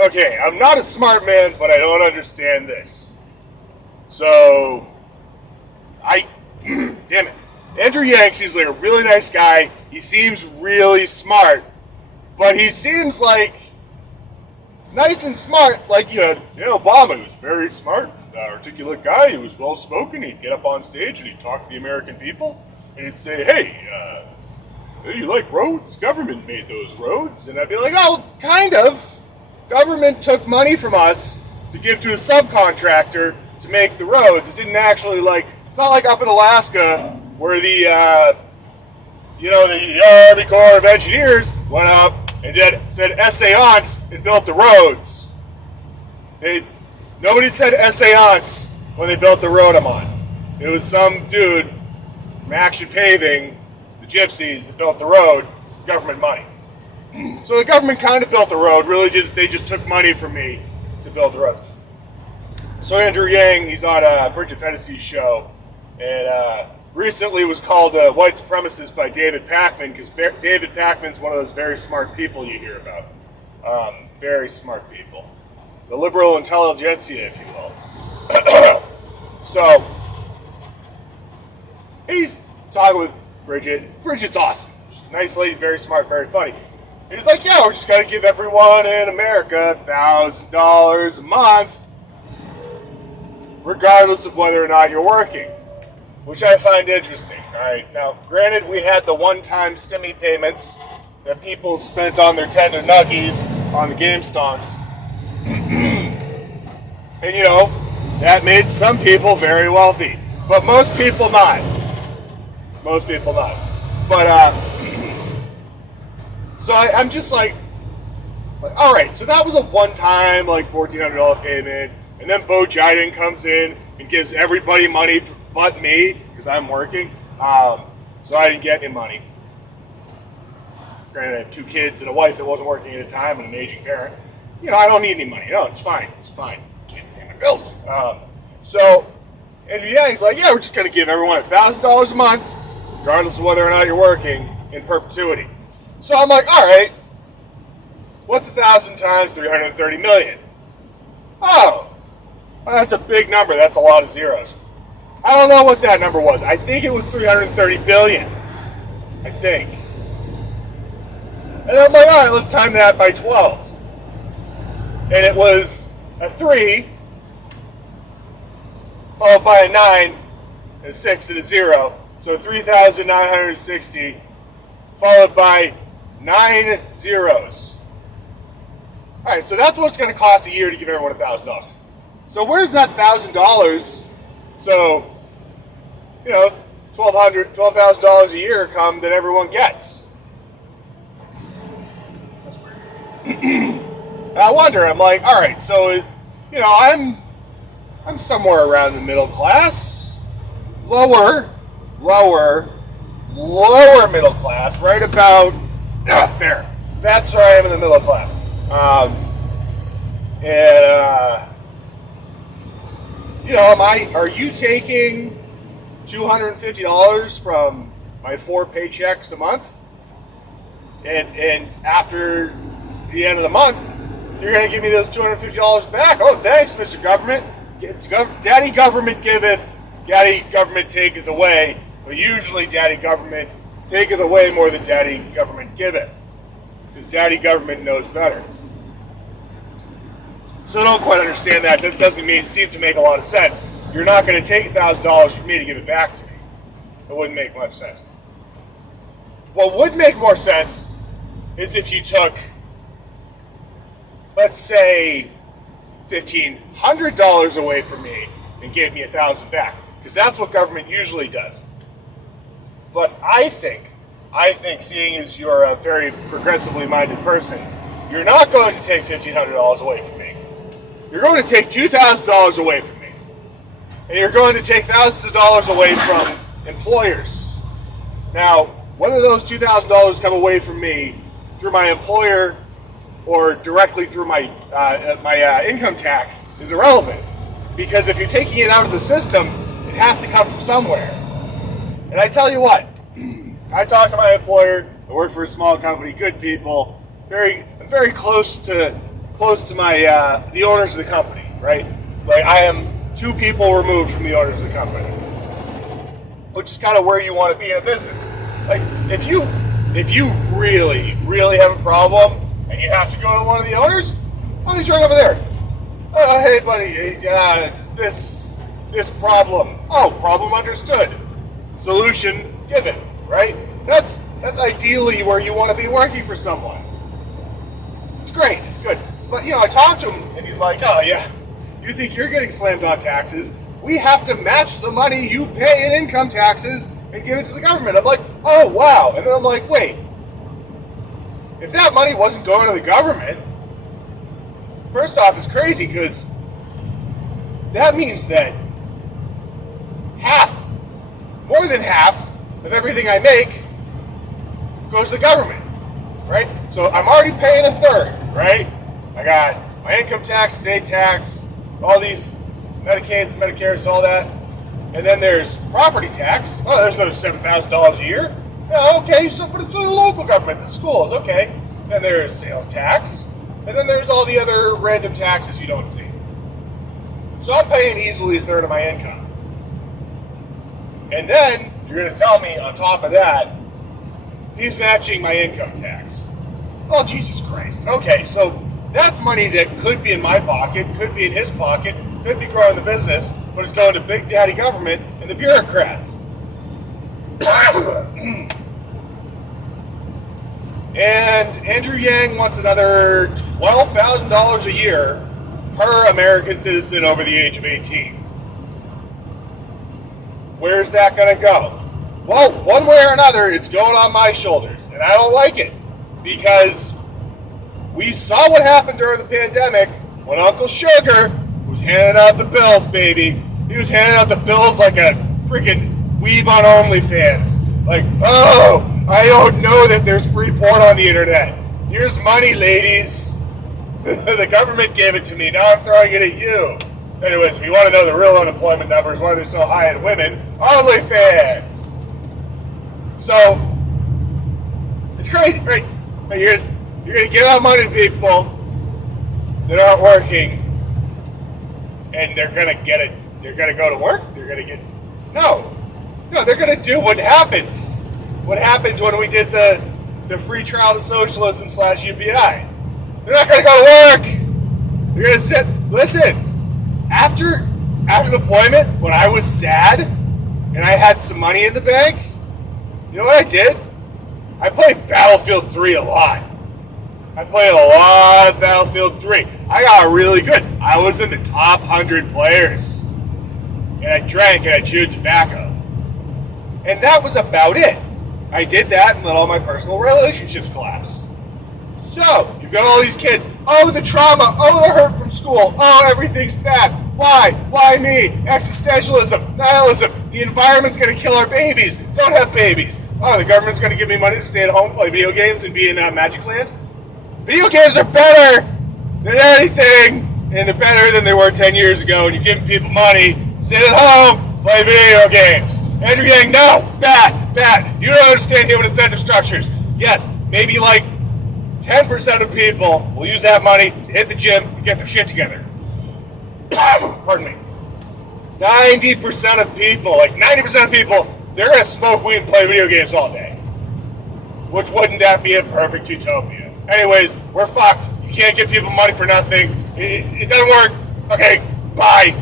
Okay, I'm not a smart man, but I don't understand this. So, damn it. Andrew Yang seems like a really nice guy. He seems really smart, but he seems like nice and smart. Like, Obama, he was very smart, articulate guy. He was well spoken. He'd get up on stage and he'd talk to the American people, and he'd say, "Hey, you like roads? Government made those roads." And I'd be like, "Oh, kind of. Government took money from us to give to a subcontractor to make the roads. It didn't actually it's not like up in Alaska where the Army Corps of Engineers went up and said essayance and built the roads. Nobody said essayance when they built the road I'm on. It was some dude from Action Paving, the gypsies, that built the road, government money. So the government kind of built the road. Really, they just took money from me to build the roads. So Andrew Yang, he's on Bridget Fennessy's show, and recently was called a white supremacist by David Pakman, because David Pakman's one of those very smart people you hear about. Very smart people. The liberal intelligentsia, if you will. So, he's talking with Bridget. Bridget's awesome. She's a nice lady, very smart, very funny. And he's like, yeah, we're just going to give everyone in America $1,000 a month, regardless of whether or not you're working, which I find interesting. All right, now, granted, we had the one-time stimmy payments that people spent on their tender nuggies on the game stonks. And, that made some people very wealthy, but most people not. Most people not. But, so I'm just like, all right, so that was a one-time, $1,400 payment, and then Bo Jiden comes in and gives everybody money but me, because I'm working, so I didn't get any money. Granted, I have 2 kids and a wife that wasn't working at the time and an aging parent. I don't need any money. No, it's fine. Can't pay my bills. So Andrew Yang's like, yeah, we're just going to give everyone $1,000 a month, regardless of whether or not you're working, in perpetuity. So I'm like, all right, what's 1,000 times 330 million? Oh, well, that's a big number. That's a lot of zeros. I don't know what that number was. I think it was 330 billion. I think. And I'm like, all right, let's time that by 12. And it was a 3, followed by a 9, and a 6, and a 0. So 3,960, followed by 9 zeros. All right, so that's what it's going to cost a year to give everyone $1,000. So where's that $1,000? So, $12,000 a year come that everyone gets. That's weird. I wonder. I'm like, all right, so I'm somewhere around the middle class, lower middle class, right about there. That's where I am in the middle class. Are you taking $250 from my 4 paychecks a month? And after the end of the month, you're going to give me those $250 back? Oh, thanks, Mr. Government. Daddy government giveth, daddy government taketh away. But usually daddy government taketh away more than daddy government giveth. Because daddy government knows better. So I don't quite understand that. That doesn't seem to make a lot of sense. You're not going to take $1,000 from me to give it back to me. It wouldn't make much sense. What would make more sense is if you took, let's say, $1,500 away from me and gave me $1,000 back, because that's what government usually does. But I think, seeing as you're a very progressively minded person, you're not going to take $1,500 away from me. You're going to take $2,000 away from me, and you're going to take thousands of dollars away from employers. Now, whether those $2,000 come away from me through my employer or directly through my income tax is irrelevant. Because if you're taking it out of the system, it has to come from somewhere. And I tell you what, I talked to my employer. I work for a small company, good people. I'm very close to close to my the owners of the company, right? Like I am 2 people removed from the owners of the company, which is kind of where you want to be in a business. Like if you really, really have a problem and you have to go to one of the owners, oh, he's right over there. Hey, buddy, this problem. Oh, problem understood. Solution given, right? That's ideally where you want to be working for someone. It's great, it's good. But, I talked to him, and he's like, oh, yeah, you think you're getting slammed on taxes? We have to match the money you pay in income taxes and give it to the government. I'm like, oh, wow. And then I'm like, wait, if that money wasn't going to the government, first off, it's crazy because that means that more than half of everything I make goes to the government, right? So I'm already paying a third, right? I got my income tax, state tax, all these Medicaids, Medicares, all that. And then there's property tax. Oh, there's another $7,000 a year. Yeah, okay, so but it's the local government, the schools, okay. Then there's sales tax. And then there's all the other random taxes you don't see. So I'm paying easily a third of my income. And then you're going to tell me on top of that, he's matching my income tax. Oh, Jesus Christ. Okay, so that's money that could be in my pocket, could be in his pocket, could be growing the business, but it's going to Big Daddy government and the bureaucrats. And Andrew Yang wants another $12,000 a year per American citizen over the age of 18. Where's that going to go? Well, one way or another, it's going on my shoulders, and I don't like it because we saw what happened during the pandemic when Uncle Sugar was handing out the bills, baby. He was handing out the bills like a freaking weeb on OnlyFans. Like, oh, I don't know that there's free porn on the internet. Here's money, ladies. The government gave it to me. Now I'm throwing it at you. Anyways, if you want to know the real unemployment numbers, why they're so high in women, OnlyFans. So, it's crazy, right? You're going to give out money to people that aren't working, and they're going to get it. They're going to go to work. They're going to get no. They're going to do what happens. What happened when we did the free trial to socialism / UBI? They're not going to go to work. They're going to sit. Listen. After deployment, when I was sad and I had some money in the bank, you know what I did? I played Battlefield 3 a lot. I played a lot of Battlefield 3. I got really good. I was in the top 100 players. And I drank and I chewed tobacco. And that was about it. I did that and let all my personal relationships collapse. So, you've got all these kids. Oh, the trauma. Oh, the hurt from school. Oh, everything's bad. Why? Why me? Existentialism. Nihilism. The environment's going to kill our babies. Don't have babies. Oh, the government's going to give me money to stay at home, play video games, and be in Magic Land? Video games are better than anything. And they're better than they were 10 years ago. And you're giving people money. Sit at home. Play video games. Andrew Yang, no. Bad. You don't understand human incentive structures. Yes, maybe like 10% of people will use that money to hit the gym and get their shit together. Pardon me. 90% of people, like 90% of people, they're going to smoke weed and play video games all day. Which wouldn't that be a perfect utopia? Anyways, we're fucked. You can't give people money for nothing. It doesn't work. Okay, bye.